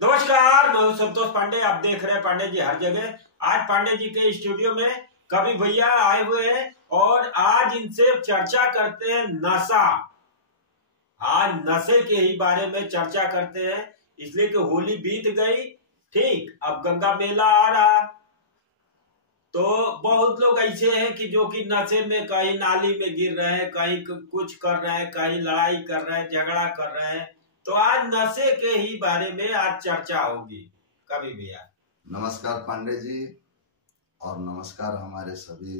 नमस्कार, मैं हूं संतोष पांडे। आप देख रहे हैं पांडे जी हर जगह। आज पांडे जी के स्टूडियो में कवि भैया आए हुए हैं और आज इनसे चर्चा करते हैं नशा। आज नशे के ही बारे में चर्चा करते हैं, इसलिए कि होली बीत गई। ठीक, अब गंगा मेला आ रहा। तो बहुत लोग ऐसे हैं कि जो कि नशे में कहीं नाली में गिर रहे हैं, कहीं कुछ कर रहे हैं, कहीं लड़ाई कर रहे हैं, झगड़ा कर रहे हैं। तो आज नशे के ही बारे में आज चर्चा होगी। कवि भैया नमस्कार पांडे जी, और नमस्कार हमारे सभी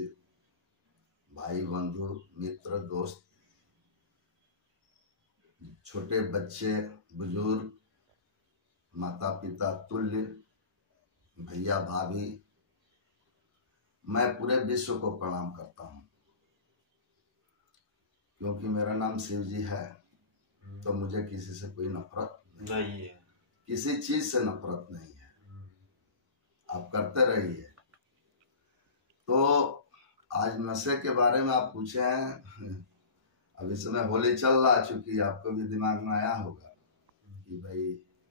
भाई बंधु मित्र दोस्त, छोटे बच्चे बुजुर्ग, माता पिता तुल्य, भैया भाभी, मैं पूरे विश्व को प्रणाम करता हूँ। क्योंकि मेरा नाम शिव जी है तो मुझे किसी से कोई नफरत नहीं है, किसी चीज से नफरत नहीं है। आप करते रहिए। तो आज नशे के बारे में आप पूछे हैं। अभी समय होली चल रहा, चूंकि आपको भी दिमाग में आया होगा कि भाई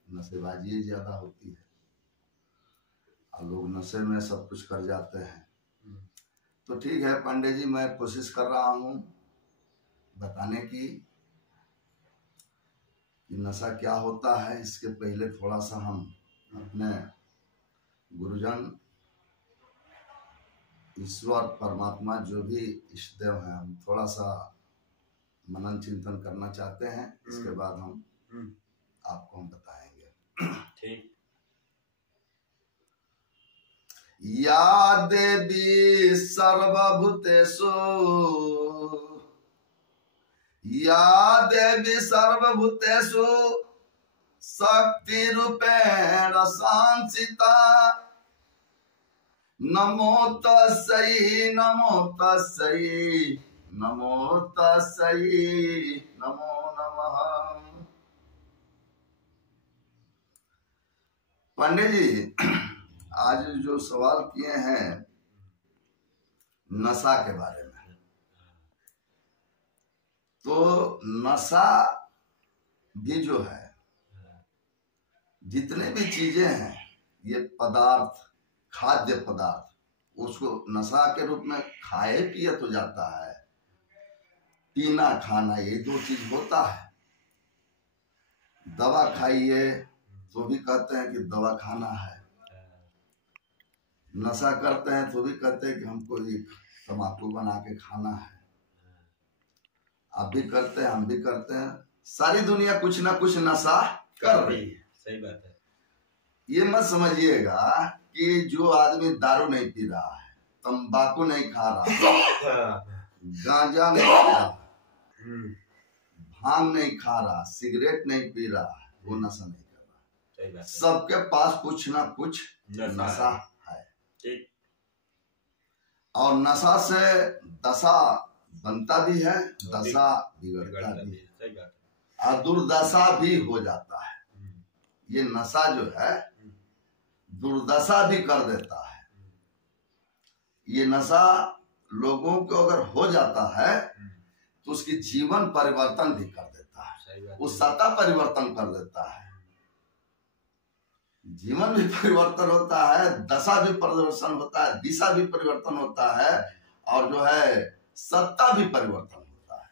नशेबाजी ज्यादा होती है और लोग नशे में सब कुछ कर जाते हैं। तो ठीक है पांडे जी, मैं कोशिश कर रहा हूँ बताने की कि नशा क्या होता है। इसके पहले थोड़ा सा हम अपने गुरुजन, ईश्वर, परमात्मा, जो भी इष्ट देव हैं, हम थोड़ा सा मनन चिंतन करना चाहते हैं। इसके बाद हम आपको हम बताएंगे। ठीक। या देवी सर्वभूतेषु, या देवी सर्वभूतेषु शक्ति रूपेण संस्थिता, नमो तस्यै, नमो तस्यै, नमो तस्यै, नमो नमः। पंडित जी, आज जो सवाल किए हैं नशा के बारे में, तो नशा भी जो है, जितने भी चीजें हैं, ये पदार्थ, खाद्य पदार्थ, उसको नशा के रूप में खाए पिए तो जाता है। पीना खाना ये दो चीज होता है। दवा खाइए तो भी कहते हैं कि दवा खाना है। नशा करते हैं तो भी कहते हैं कि हमको एक तम्बाकू बना के खाना है। आप भी करते हैं, हम भी करते हैं, सारी दुनिया कुछ ना कुछ नशा कर रही है। सही बात है। ये मत समझिएगा कि जो आदमी दारू नहीं पी रहा है, तंबाकू नहीं खा रहा, गांजा नहीं पी रहा, भांग नहीं खा रहा, सिगरेट नहीं पी रहा है, वो नशा नहीं कर रहा। सबके पास कुछ ना कुछ नशा है। और नशा से दशा बनता भी है, दशा बिगड़ता भी है, और दुर्दशा भी हो जाता है। ये नशा जो है दुर्दशा भी कर देता है। ये नशा लोगों को अगर हो जाता है तो उसकी जीवन परिवर्तन भी कर देता है, उस सत्ता परिवर्तन कर देता है, जीवन भी परिवर्तन होता है, दशा भी परिवर्तन होता है, दिशा भी परिवर्तन होता है, और जो है सत्ता भी परिवर्तन होता है।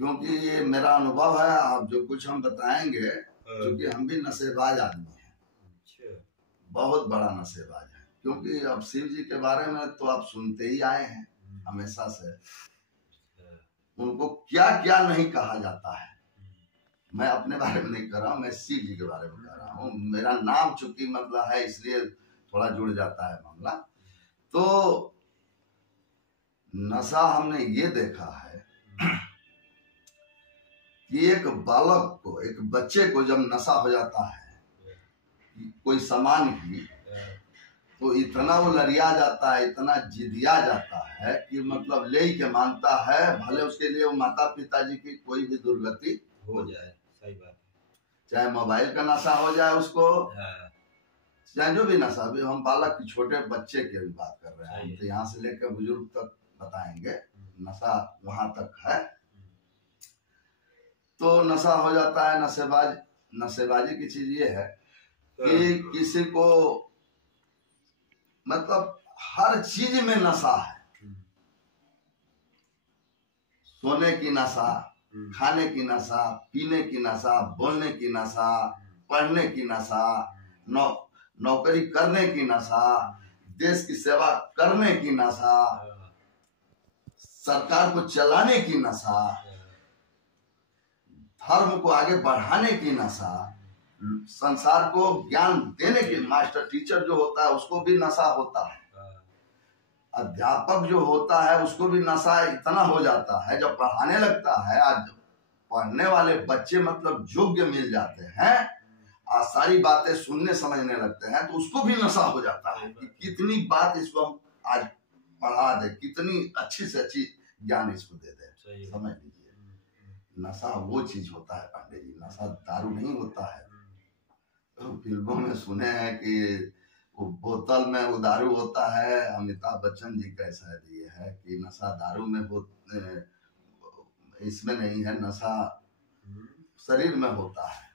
क्योंकि ये मेरा अनुभव है। आप जो कुछ हम बताएंगे, क्योंकि हम भी नशेबाज आदमी हैं, बहुत बड़ा नशेबाज है। क्योंकि अब शिव जी के बारे में तो आप सुनते ही आए हैं हमेशा से। उनको क्या क्या नहीं कहा जाता है। मैं अपने बारे में नहीं कर रहा हूँ, मैं शिव जी के बारे में कर रहा हूँ। मेरा नाम चूंकि मतलब है, इसलिए थोड़ा जुड़ जाता है मामला। तो नशा हमने ये देखा है कि एक बालक को, एक बच्चे को जब नशा हो जाता है कोई सामान की, तो इतना वो लड़िया जाता है, इतना जिदिया जाता है कि मतलब ले के मानता है, भले उसके लिए वो माता पिताजी की कोई भी दुर्गति हो जाए। सही बात है। चाहे मोबाइल का नशा हो जाए उसको, चाहे जो भी नशा भी। हम बालक की, छोटे बच्चे की अभी बात कर रहे हैं, तो यहाँ से लेकर बुजुर्ग तक बताएंगे, नशा वहां तक है। तो नशा हो जाता है, नशेबाज नशेबाजी की चीज ये है कि किसी को मतलब हर चीज में नशा है। सोने की नशा, खाने की नशा, पीने की नशा, बोलने की नशा, पढ़ने की नशा, नौकरी करने की नशा, देश की सेवा करने की नशा, सरकार को चलाने की नशा, धर्म को आगे बढ़ाने की नशा, संसार को ज्ञान देने की, मास्टर टीचर जो होता है उसको भी नशा होता है, अध्यापक जो होता है उसको भी नशा इतना हो जाता है जब पढ़ाने लगता है। आज पढ़ने वाले बच्चे मतलब योग्य मिल जाते हैं, आज सारी बातें सुनने समझने लगते हैं, तो उसको भी नशा हो जाता है कि कितनी बात इसको हम आज पढ़ा दे, कितनी अच्छी से अच्छी ज्ञान इसको दे दे। समझ लीजिए, नशा वो चीज होता है पांडे जी, नशा दारू नहीं होता है। तो फिल्मों में सुने हैं कि वो बोतल में वो दारू होता है। अमिताभ बच्चन जी का ऐसा ये है कि नशा दारू में हो, इसमें नहीं है, नशा शरीर में होता है।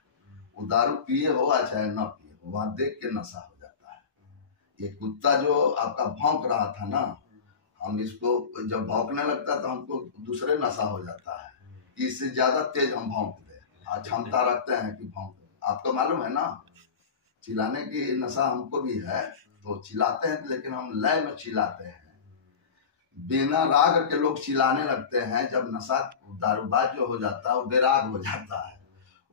वो दारू पिए हो या चाहे ना पिए हो, वहां देख के नशा हो जाता है। ये कुत्ता जो आपका भौंक रहा था ना, हम इसको जब भौंकने लगता तो हमको दूसरे नशा हो जाता है कि इससे ज्यादा तेज हम भौंक दे, क्षमता रखते हैं कि भौंक। आपको मालूम है ना, चिल्लाने की नशा हमको भी है, तो चिल्लाते हैं, लेकिन हम लय में चिल्लाते हैं। बिना राग के लोग चिल्लाने लगते हैं। जब नशा दारूबाज जो हो जाता है वो बेराग हो जाता है,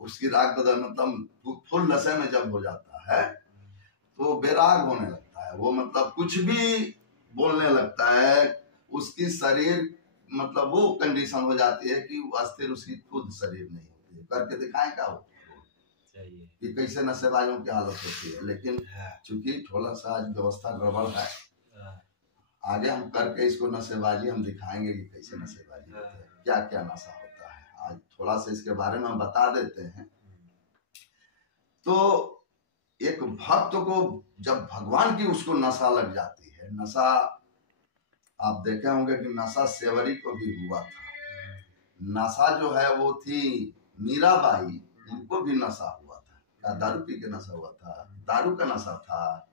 उसकी राग बदल मतलब फुल नशे में जब हो जाता है तो बेराग होने लगता है। वो मतलब कुछ भी बोलने लगता है, उसकी शरीर मतलब वो कंडीशन हो जाती है कि अस्थिर उसकी खुद शरीर नहीं होती है। करके दिखाएं क्या वो कि कैसे नशेबाजों की हालत होती है। लेकिन चूंकि थोड़ा सा आज व्यवस्था गड़बड़ है, आगे हम करके इसको नशेबाजी हम दिखाएंगे कि कैसे नशेबाजी होती है, क्या क्या नशा होता है। आज थोड़ा सा इसके बारे में हम बता देते हैं। तो एक भक्त को जब भगवान की उसको नशा लग जाती है, नशा आप देखे होंगे कि नशा सेवरी को भी हुआ था। नशा जो है वो थी मीराबाई, उनको भी नशा हुआ था। क्या दारू पी के नशा हुआ था? दारू का नशा था।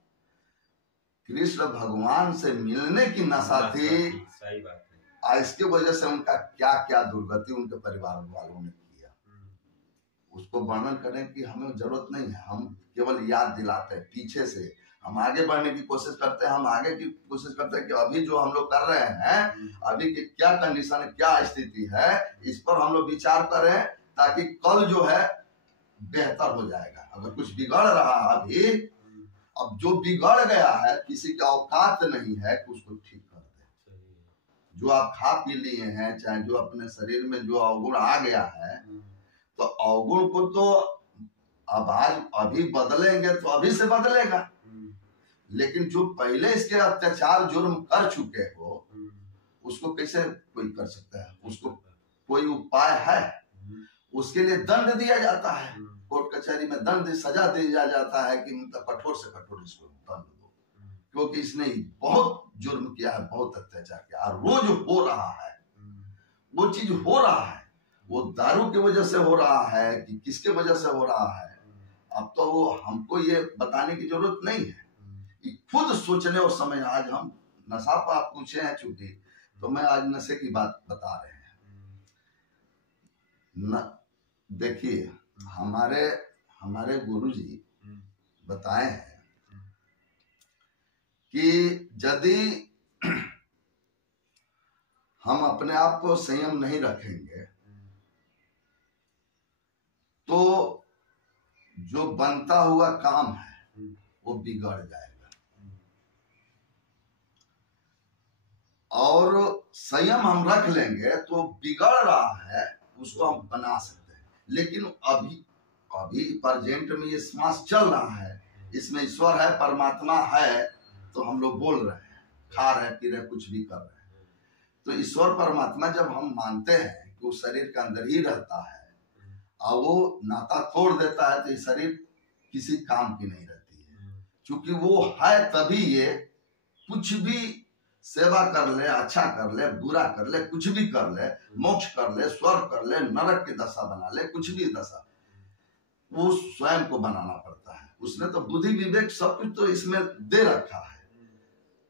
कृष्ण भगवान से मिलने की नशा थी। सही बात है। इसकी वजह से उनका क्या क्या दुर्गति उनके परिवार वालों ने किया, उसको वर्णन करने की हमें जरूरत नहीं है। हम केवल याद दिलाते हैं, पीछे से हम आगे बढ़ने की कोशिश करते हैं। हम आगे की कोशिश करते हैं कि अभी जो हम लोग कर रहे हैं, अभी की क्या कंडीशन है, क्या स्थिति है, इस पर हम लोग विचार करें, ताकि कल जो है बेहतर हो जाएगा। अगर कुछ बिगड़ रहा है अभी, अब जो बिगड़ गया है किसी का औकात नहीं है कि उसको ठीक कर दे। जो आप खा पी लिए हैं, चाहे जो अपने शरीर में जो अवगुण आ गया है, तो अवगुण को तो अब आज अभी बदलेंगे तो अभी से बदलेगा। लेकिन जो पहले इसके अत्याचार जुर्म कर चुके हो, उसको कैसे कोई कर सकता है? उसको कोई उपाय है? उसके लिए दंड दिया जाता है, कोर्ट कचहरी में दंड सजा दिया जाता है कि मतलब कठोर से कठोर इसको दंड दो, क्योंकि इसने बहुत जुर्म किया है, बहुत अत्याचार किया। और रोज हो रहा है, वो चीज हो रहा है, वो दारू की वजह से हो रहा है कि किसके वजह से हो रहा है, अब तो वो हमको ये बताने की जरूरत नहीं है। खुद सोचने और समय, आज हम नशा पर आप पूछे हैं चूंकि, तो मैं आज नशे की बात बता रहे हैं। देखिए, हमारे गुरुजी बताए हैं कि यदि हम अपने आप को संयम नहीं रखेंगे तो जो बनता हुआ काम है वो बिगड़ जाएगा। और संयम हम रख लेंगे तो बिगड़ रहा है उसको हम बना सकते हैं। लेकिन अभी प्रेजेंट में ये श्वास चल रहा है, इसमें ईश्वर है, परमात्मा है, तो हम लोग बोल रहे हैं, खा रहे हैं, पी रहे हैं, कुछ भी कर रहे हैं। तो ईश्वर परमात्मा जब हम मानते हैं कि वो शरीर के अंदर ही रहता है और वो नाता तोड़ देता है, तो ये शरीर किसी काम की नहीं रहती है। क्योंकि वो है तभी ये कुछ भी सेवा कर ले, अच्छा कर ले, बुरा कर ले, कुछ भी कर ले, मोक्ष कर ले, स्वर्ग कर ले, नरक की दशा बना ले, कुछ भी दशा, वो स्वयं को बनाना पड़ता है। उसने तो बुद्धि विवेक सब कुछ तो इसमें दे रखा है,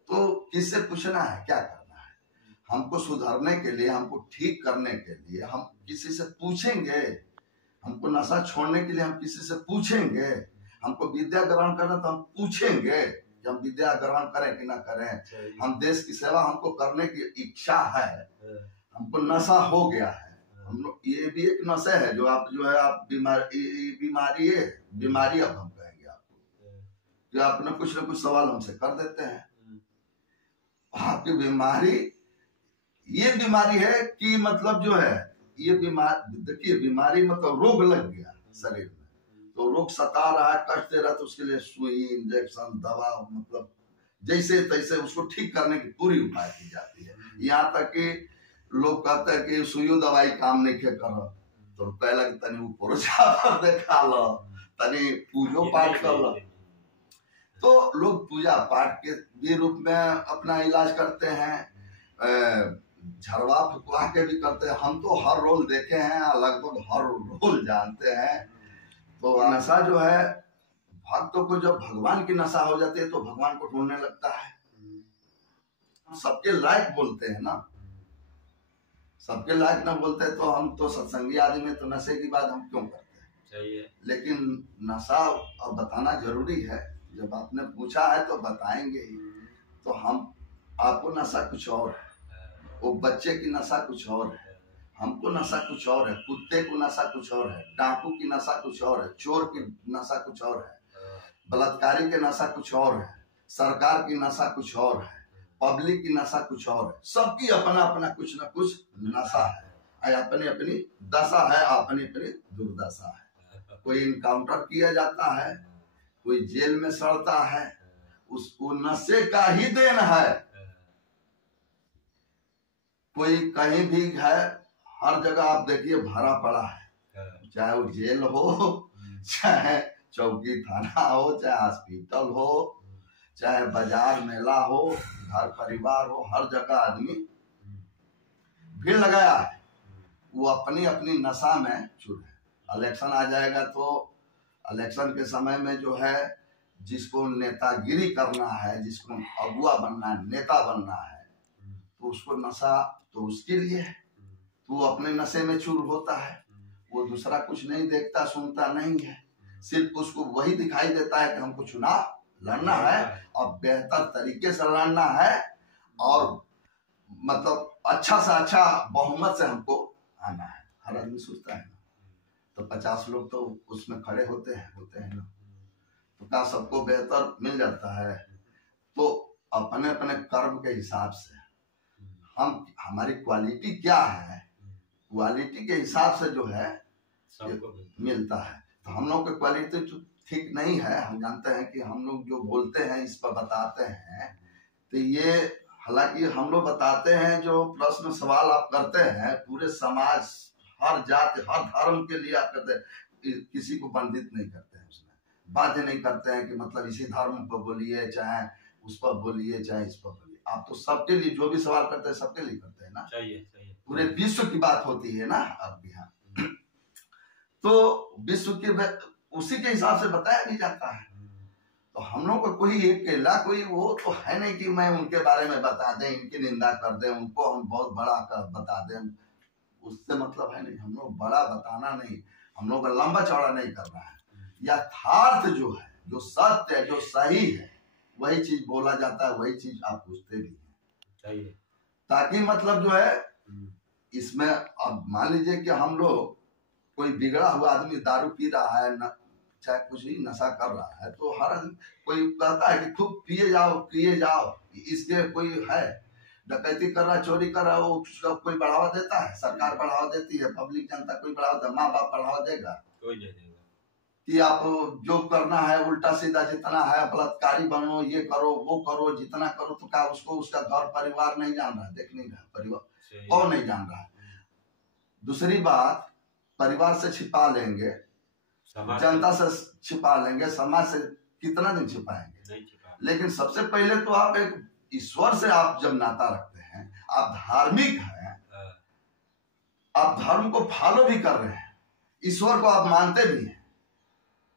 तो किससे पूछना है क्या करना है? हमको सुधारने के लिए, हमको ठीक करने के लिए हम किसी से पूछेंगे? हमको नशा छोड़ने के लिए हम किसी से पूछेंगे? हमको विद्या ग्रहण करना तो हम पूछेंगे कि हम विद्या ग्रहण करें कि ना करें? हम देश की सेवा हमको करने की इच्छा है, हमको नशा हो गया है, हम लोग, ये भी एक नशा है जो आप जो है आप बीमारी है, बीमारी अब हम कहेंगे आपको, जो आप ना कुछ सवाल हमसे कर देते हैं। आपकी बीमारी ये बीमारी है कि मतलब जो है ये बीमारी, देखिए बीमारी मतलब रोग लग गया शरीर में, तो रोग सता रहा है, कष्ट दे रहा है, तो उसके लिए सुई, इंजेक्शन, दवा, मतलब जैसे तैसे उसको ठीक करने की पूरी उपाय की जाती है। यहाँ तक कि लोग कहते हैं कि सुइयो दवाई काम नहीं कर, तो पहले तनी ऊपर देखा लो, तनी पूजो पाठ कर लो, तो लोग पूजा पाठ के भी रूप में अपना इलाज करते हैं, झड़वा फुकवा के भी करते हैं। हम तो हर रोल देखे हैं, लगभग हर रोल जानते हैं। तो नशा जो है, भक्तों को जब भगवान की नशा हो जाती है तो भगवान को ढूंढने लगता है। सबके लायक बोलते हैं ना, सबके लायक ना बोलते तो हम तो सत्संगी आदमी में तो नशे की बात हम क्यों करते हैं? सही है। लेकिन नशा अब बताना जरूरी है, जब आपने पूछा है तो बताएंगे ही। तो हम आपको नशा कुछ और है, वो बच्चे की नशा कुछ और है, हमको नशा कुछ और है, कुत्ते को नशा कुछ और है, डाकू की नशा कुछ और है, चोर की नशा कुछ और है, बलात्कारी के नशा कुछ और है, सरकार की नशा कुछ और है, पब्लिक की नशा कुछ और है। सबकी अपना अपना कुछ न कुछ नशा है, अपनी अपनी दशा है, अपनी अपनी दुर्दशा है। कोई इनकाउंटर किया जाता है, कोई जेल में सड़ता है, उसको नशे का ही देन है। कोई कहीं भी है, हर जगह आप देखिए भरा पड़ा है, चाहे वो जेल हो, चाहे चौकी थाना हो, चाहे हॉस्पिटल हो, चाहे बाजार मेला हो, घर परिवार हो, हर जगह आदमी भीड़ लगाया है। वो अपनी अपनी नशा में चूर है। इलेक्शन आ जाएगा तो इलेक्शन के समय में जो है, जिसको नेतागिरी करना है, जिसको अगुआ बनना है, नेता बनना है, तो उसको नशा तो उसके लिए है, तो वो अपने नशे में चूर होता है। वो दूसरा कुछ नहीं देखता, सुनता नहीं है, सिर्फ उसको वही दिखाई देता है कि हमको चुनाव लड़ना है और बेहतर तरीके से लड़ना है, और मतलब अच्छा से अच्छा बहुमत से हमको आना है। हर आदमी सोचता है ना, तो 50 लोग तो उसमें खड़े होते हैं ना, तो क्या सबको बेहतर मिल जाता है? तो अपने अपने कर्म के हिसाब से हम, हमारी क्वालिटी क्या है, क्वालिटी के हिसाब से जो है मिलता है। तो हम लोग की क्वालिटी तो ठीक नहीं है, हम जानते हैं कि हम लोग जो बोलते हैं इस पर बताते हैं, तो ये हालांकि हम लोग बताते हैं, जो प्रश्न सवाल आप करते हैं पूरे समाज, हर जाति, हर धर्म के लिए आप करते हैं, किसी को बंधित नहीं करते हैं, उसमें बाध्य नहीं करते हैं कि मतलब इसी धर्म पर बोलिए, चाहे उस पर बोलिए, चाहे इस पर बोलिए। आप तो सबके लिए जो भी सवाल करते हैं सबके लिए करते हैं ना, चाहिए पूरे विश्व की बात होती है ना अब यहाँ, तो विश्व के उसी के हिसाब से बताया भी जाता है। तो हम लोग को कोई एक केला कोई वो तो है नहीं कि मैं उनके बारे में बता दें, इनकी निंदा कर दें, उनको हम बहुत बड़ा कर बता दें, उससे मतलब है नहीं। हम लोग बड़ा बताना नहीं, हम लोग लंबा चौड़ा नहीं करना है। यथार्थ जो है, जो सत्य है, जो सही है, वही चीज बोला जाता है, वही चीज आप पूछते भी हैं, ताकि मतलब जो है इसमें, अब मान लीजिए कि हम लोग, कोई बिगड़ा हुआ आदमी दारू पी रहा है न, चाहे कुछ ही नशा कर रहा है, तो हर कोई कहता है कि खूब पिए जाओ, इसके कोई है डकैती कर रहा है, चोरी कर रहा है, वो उसका कोई बढ़ावा देता है? सरकार बढ़ावा देती है, पब्लिक जनता कोई बढ़ावा देता है? माँ बाप बढ़ावा देगा? कोई नहीं देगा कि आप जो करना है उल्टा सीधा जितना है, बलात्कारी बनो, ये करो वो करो, जितना करो, तो क्या उसको उसका घर परिवार नहीं जान रहा है? देख नहीं रहा परिवार, कौन नहीं जान रहा है? दूसरी बात, परिवार से छिपा लेंगे, जनता से छिपा लेंगे, समाज से कितना दिन छिपाएंगे? लेकिन सबसे पहले तो आप एक ईश्वर से आप जब नाता रखते हैं, आप धार्मिक हैं, आप धर्म को फॉलो भी कर रहे हैं, ईश्वर को आप मानते भी हैं,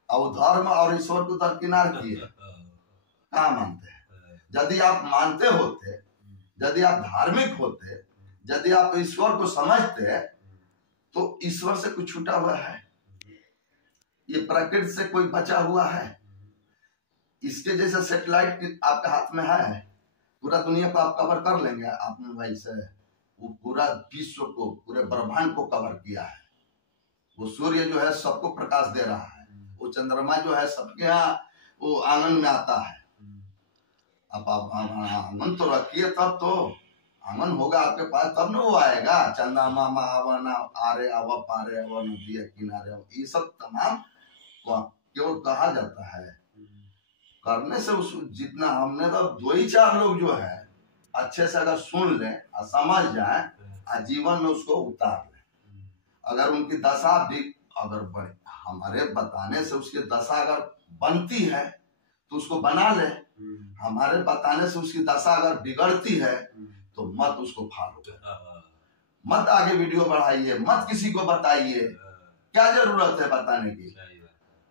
और धर्म और ईश्वर को दरकिनार किए, कहाँ मानते हैं? यदि आप मानते होते, यदि आप धार्मिक होते, यदि आप ईश्वर को समझते, तो ईश्वर से कुछ छूटा हुआ है? ये प्रकृति से कोई बचा हुआ है? इसके जैसा सैटेलाइट आपके हाथ में है, पूरा दुनिया को आप कवर कर लेंगे आप मोबाइल से। वो पूरा विश्व को, पूरे ब्रह्मांड को कवर किया है। वो सूर्य जो है सबको प्रकाश दे रहा है, वो चंद्रमा जो है सबके यहाँ वो आंगन में आता है। अब आप आंगन तो रखिए, तब तो आंगन होगा आपके पास, तब ना वो आएगा। चंदा मामा आवा आरे आवा पारे आवा नदिया किनारे, ये सब तमाम क्यों कहा जाता है करने से। उस जितना हमने तो 2-4 लोग जो है अच्छे से अगर सुन लें और समझ जाए और जीवन में उसको उतार लें, अगर उनकी दशा भी अगर बढ़े, हमारे बताने से उसकी दशा अगर बनती है तो उसको बना ले, हमारे बताने से उसकी दशा अगर बिगड़ती है तो मत उसको फॉलो, मत आगे वीडियो बढ़ाइए, मत किसी को बताइए, क्या जरूरत है बताने की।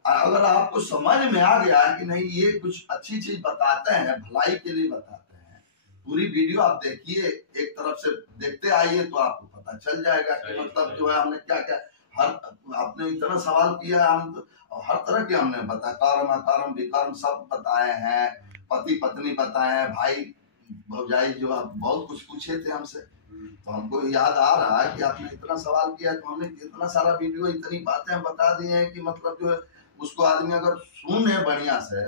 अगर आपको समझ में आ गया कि नहीं ये कुछ अच्छी चीज बताते हैं, भलाई के लिए बताते हैं, पूरी वीडियो आप देखिए, एक तरफ से देखते आइए तो आपको पता चल जाएगा कि मतलब जो है हमने क्या क्या, हर आपने इतना सवाल किया है, हम तो हर तरह के हमने बताया, कर्म अकर्म विकर्म सब बताए हैं, पति पत्नी बताए हैं, भाई भौजाई जो आप बहुत कुछ पूछे थे हमसे, तो हमको याद आ रहा है कि आपने इतना सवाल किया, तो हमने इतना सारा वीडियो इतनी बातें बता दी हैं कि मतलब जो है उसको आदमी अगर सुने, बढ़िया से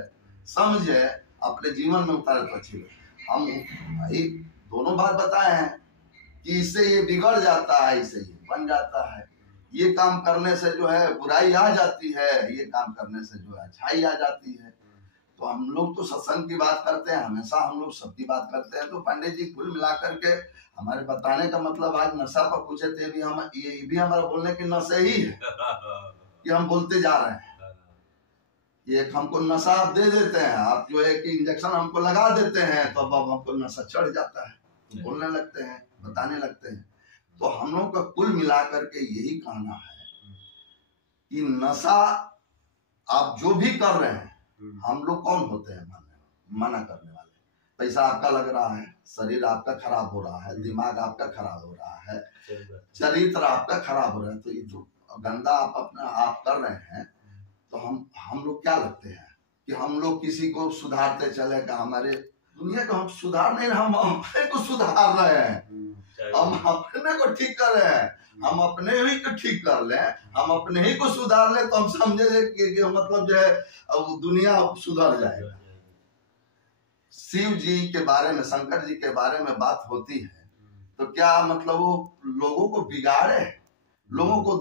समझे, अपने जीवन में उतारे तो अच्छी है। हम भाई दोनों बात बताए हैं कि इससे ये बिगड़ जाता है, इससे ये बन जाता है, ये काम करने से जो है बुराई आ जाती है, ये काम करने से जो है अच्छाई आ जाती है। तो हम लोग तो सत्संग की बात करते हैं, हमेशा हम लोग सबकी बात करते हैं। तो पंडित जी कुल मिलाकर के हमारे बताने का मतलब, आज नशा पर पूछे थे भी, हम ये भी हमारे बोलने के नशे ही है कि हम बोलते जा रहे हैं। एक हमको नशा आप दे देते हैं, आप जो है कि इंजेक्शन हमको लगा देते हैं, तो अब हमको नशा चढ़ जाता है, तो बोलने लगते हैं, बताने लगते हैं। तो हम लोग का कुल मिलाकर के यही कहना है कि नशा आप जो भी कर रहे हैं, हम लोग कौन होते हैं मना करने वाले? पैसा आपका लग रहा है, शरीर आपका खराब हो रहा है, दिमाग आपका खराब हो रहा है, चरित्र आपका खराब हो रहा है, तो ये जो गंदा आप अपना आप कर रहे हैं, तो हम लोग क्या लगते हैं कि हम लोग किसी को सुधारते चले, का हमारे दुनिया को हम सुधार नहीं, हम अपने को सुधार रहे हैं, हम अपने को ठीक कर रहे हैं। हम अपने ही को ठीक कर ले, हम अपने ही को सुधार ले, तो हम समझे कि मतलब जो है अब दुनिया सुधर जाएगा। शिव जी के बारे में, शंकर जी के बारे में बात होती है, तो क्या मतलब वो लोगों को बिगाड़े, लोगों को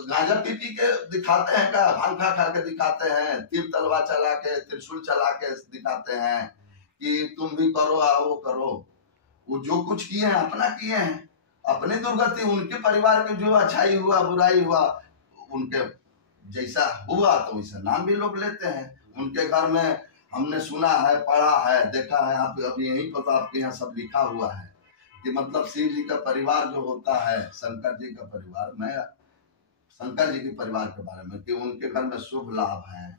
गांजा पी पी के दिखाते हैं, क्या भांग खा खा के दिखाते हैं, तीर तलवार चला के, त्रिशूल चला के दिखाते हैं कि तुम भी करो वो करो। वो जो कुछ किए हैं अपना किए हैं, अपने दुर्गति, उनके परिवार के जो अच्छाई हुआ बुराई हुआ, उनके जैसा हुआ तो वैसा नाम भी लोग लेते हैं। उनके घर में हमने सुना है, पढ़ा है, देखा है, आप अभी यही पता, आपके यहाँ सब लिखा हुआ है कि मतलब शिव जी का परिवार जो होता है, शंकर जी का परिवार, मैं शंकर जी के परिवार के बारे में, कि उनके घर में शुभ लाभ है,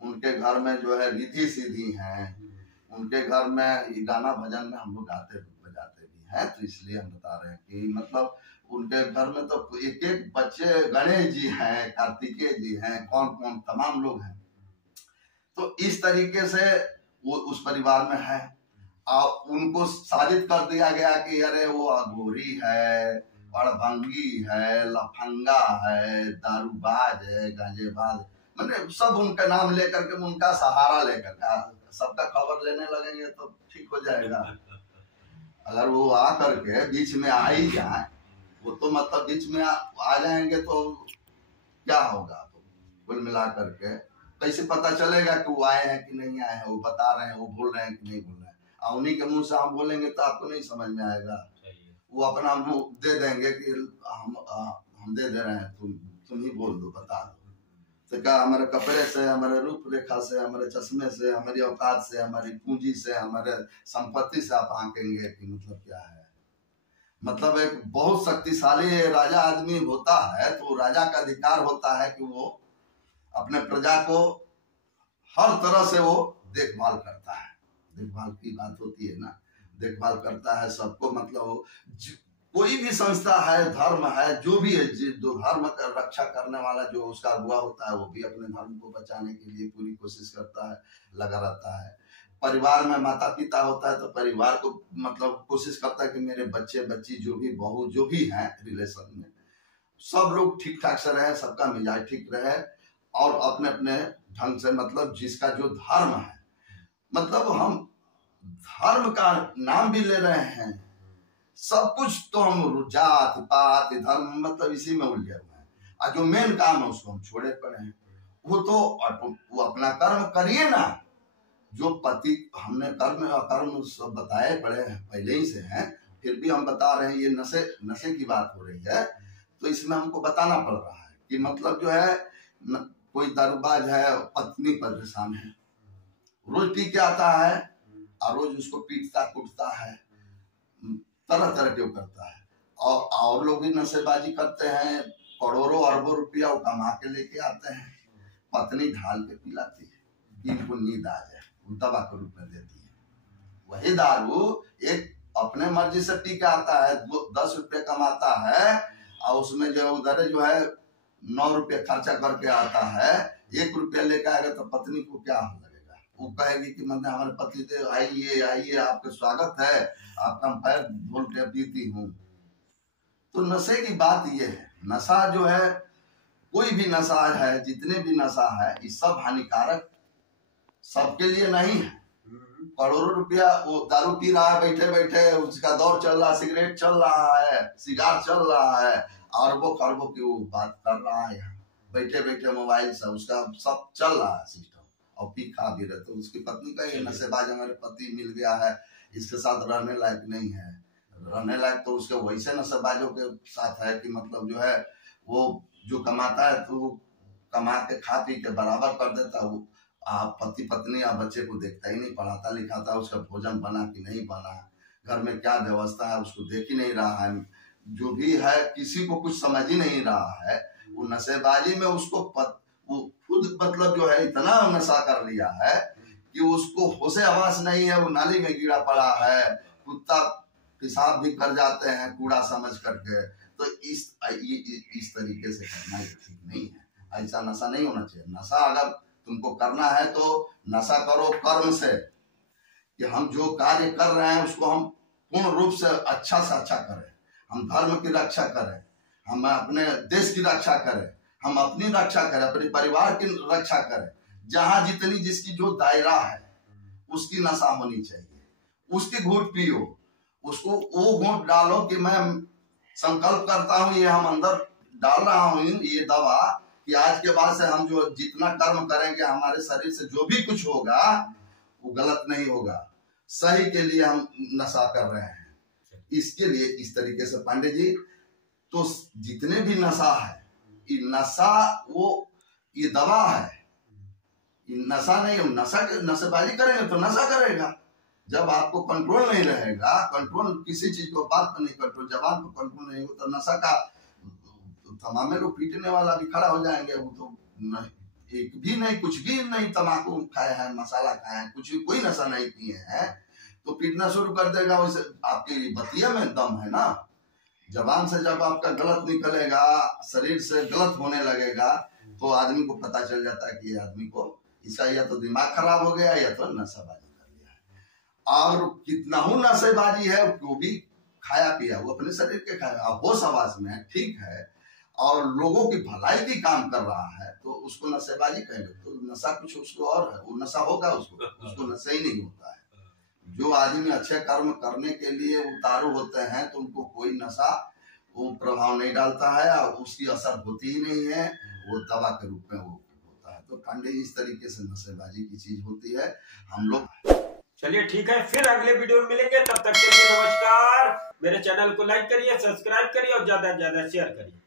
उनके घर में जो है रिद्धि सिद्धि है, उनके घर में गाना भजन में हम लोग गाते बजाते भी हैं, तो इसलिए हम बता रहे हैं कि मतलब उनके घर में तो एक एक बच्चे, गणेश जी हैं, कार्तिकेय जी हैं, कौन कौन तमाम लोग हैं। तो इस तरीके से वो उस परिवार में है, और उनको साबित कर दिया गया कि अरे वो अघोरी है, बड़भंगी है, लफंगा है, दारूबाज है, गांजेबाज, मैंने सब उनका नाम लेकर के, उनका सहारा लेकर के सबका खबर लेने लगेंगे तो ठीक हो जाएगा। अगर वो आ करके बीच में आ ही जाए, वो तो मतलब बीच में आ जाएंगे तो क्या होगा? तो कुल मिला करके कैसे पता चलेगा कि वो आए हैं कि नहीं आए हैं, वो बता रहे हैं, वो बोल रहे हैं कि नहीं बोल रहे हैं। उन्हीं के मुंह से हम बोलेंगे तो आपको नहीं समझ में आएगा। वो अपना मुंह दे देंगे कि हम दे दे रहे हैं, तुम ही बोल दो, बता दो। तो क्या हमारे कपड़े से, हमारे रूप रेखा से, हमारे चश्मे से, हमारी औकात से, हमारी पूंजी से, हमारे संपत्ति से आप आंकेंगे कि मतलब क्या है? मतलब एक बहुत शक्तिशाली राजा आदमी होता है तो राजा का अधिकार होता है कि वो अपने प्रजा को हर तरह से वो देखभाल करता है। देखभाल की बात होती है ना, देखभाल करता है सबको। मतलब कोई भी संस्था है, धर्म है, जो भी है, जो धर्म का रक्षा करने वाला जो उसका अगुवा होता है, वो भी अपने धर्म को बचाने के लिए पूरी कोशिश करता है, लगा रहता है। परिवार में माता पिता होता है तो परिवार को मतलब कोशिश करता है कि मेरे बच्चे बच्ची जो भी बहू जो भी हैं रिलेशन में सब लोग ठीक ठाक से रहे, सबका मिजाज ठीक रहे और अपने अपने ढंग से, मतलब जिसका जो धर्म है, मतलब हम धर्म का नाम भी ले रहे हैं, सब कुछ तो हम जात पात धर्म मतलब इसी में उलझे हुए हैं, और जो मेन काम है उसको हम छोड़े पड़े हैं। वो तो वो अपना कर्म करिए ना, जो पति हमने कर्म और कर्म सब बताए पड़े हैं पहले ही से हैं, फिर भी हम बता रहे हैं। ये नशे की बात हो रही है तो इसमें हमको बताना पड़ रहा है कि मतलब जो है कोई दारूबाज है, पत्नी परेशान है, रोज पी के आता है और रोज उसको पीटता कूटता है, तरह तरह के करता है। और लोग भी नशेबाजी करते हैं, करोड़ों अरबों रुपया वो कमा के लेके आते हैं, पत्नी ढाल के पिलाती है, इनको नींद आ जाए, वो दवा के रूप में देती है। वही दारू एक अपने मर्जी से पी के आता है, 10 रुपये कमाता है और उसमें जो उधर जो है 9 रुपये खर्चा करके आता है, 1 रुपया लेकर आएगा तो पत्नी को क्या लगेगा? वो कहेगी कि मतलब हमारे पति देव आइए आइए, आपका स्वागत है, आपका पैर धोल के पीती हूँ। तो नशे की बात ये है, नशा जो है, कोई भी नशा है, जितने भी नशा है, ये सब हानिकारक सबके लिए नहीं है। करोड़ों रुपया वो दारू पी रहा है बैठे बैठे, उसका दौर चल रहा है, सिगरेट चल रहा है, सिगार चल रहा है, अरबों खरबों की वो बात कर रहा है, यहाँ बैठे बैठे मोबाइल से उसका सब चल रहा है सिस्टम, और पी खा भी रहे। तो उसकी पत्नी का ये नशेबाज हमारे पति मिल गया है, इसके साथ रहने लायक नहीं है, रहने लायक तो उसके वैसे नशेबाजों के साथ है कि मतलब जो है वो जो कमाता है तो कमा के खा पी के बराबर कर देता है। वो पति पत्नी या बच्चे को देखता ही नहीं, पढ़ाता लिखाता, उसका भोजन बना कि नहीं बना, घर में क्या व्यवस्था है उसको देख ही नहीं रहा है, जो भी है किसी को कुछ समझ ही नहीं रहा है। वो नशेबाजी में उसको वो खुद मतलब जो है इतना नशा कर लिया है कि उसको होशे आवास नहीं है, वो नाली में गिरा पड़ा है, कुत्ता पेशाब भी कर जाते हैं कूड़ा समझ करके। तो इस तरीके से करना ठीक नहीं है, ऐसा नशा नहीं होना चाहिए। नशा अगर तुमको करना है तो नशा करो कर्म से, कि हम जो कार्य कर रहे हैं उसको हम पूर्ण रूप से अच्छा करें, हम धर्म की रक्षा करें, हम अपने देश की रक्षा करें, हम अपनी रक्षा करें, अपने परिवार की रक्षा करें। जहां जितनी जिसकी जो दायरा है उसकी नशा होनी चाहिए, उसकी घूंट पियो, उसको वो घूंट डालो कि मैं संकल्प करता हूं, ये हम अंदर डाल रहा हूं ये दवा कि आज के बाद से हम जो जितना कर्म करेंगे हमारे शरीर से जो भी कुछ होगा वो गलत नहीं होगा, सही के लिए हम नशा कर रहे हैं। इसके लिए इस तरीके से पांडे जी, तो जितने भी नशा है, ये नशा वो ये दवा है, ये नशा नहीं। नशेबाजी करेंगे तो नशा करेगा। जब आपको कंट्रोल नहीं रहेगा, कंट्रोल किसी चीज को, बात पर नहीं कंट्रोल, जबान पर कंट्रोल नहीं हो तो नशा का तमामे लोग पीटने वाला भी खड़ा हो जाएंगे। वो तो नहीं, एक भी नहीं, कुछ भी नहीं, तम्बाकू खाए हैं, मसाला खाए हैं, कुछ भी कोई नशा नहीं किए हैं तो पीटना शुरू कर देगा। वैसे आपके बतिया में दम है ना, जबान से जब आपका गलत निकलेगा, शरीर से गलत होने लगेगा तो आदमी को पता चल जाता है कि ये आदमी को इसका या तो दिमाग खराब हो गया या तो नशेबाजी कर लिया है। और कितना हो नशेबाजी है वो भी खाया पिया, वो अपने शरीर के खाया, होश आवास में है, ठीक है, और लोगों की भलाई की काम कर रहा है तो उसको नशेबाजी कहेंगे। तो नशा कुछ उसको और है, वो नशा होगा उसको नशा ही नहीं होता है। जो आदमी अच्छे कर्म करने के लिए उतारू होते हैं तो उनको कोई नशा वो प्रभाव नहीं डालता है और उसकी असर होती ही नहीं है, वो दवा के रूप में वो होता है। तो पांडे इस तरीके से नशेबाजी की चीज होती है। हम लोग चलिए ठीक है, फिर अगले वीडियो में मिलेंगे, तब तक के लिए नमस्कार। मेरे चैनल को लाइक करिए, सब्सक्राइब करिए और ज्यादा से ज्यादा शेयर करिए।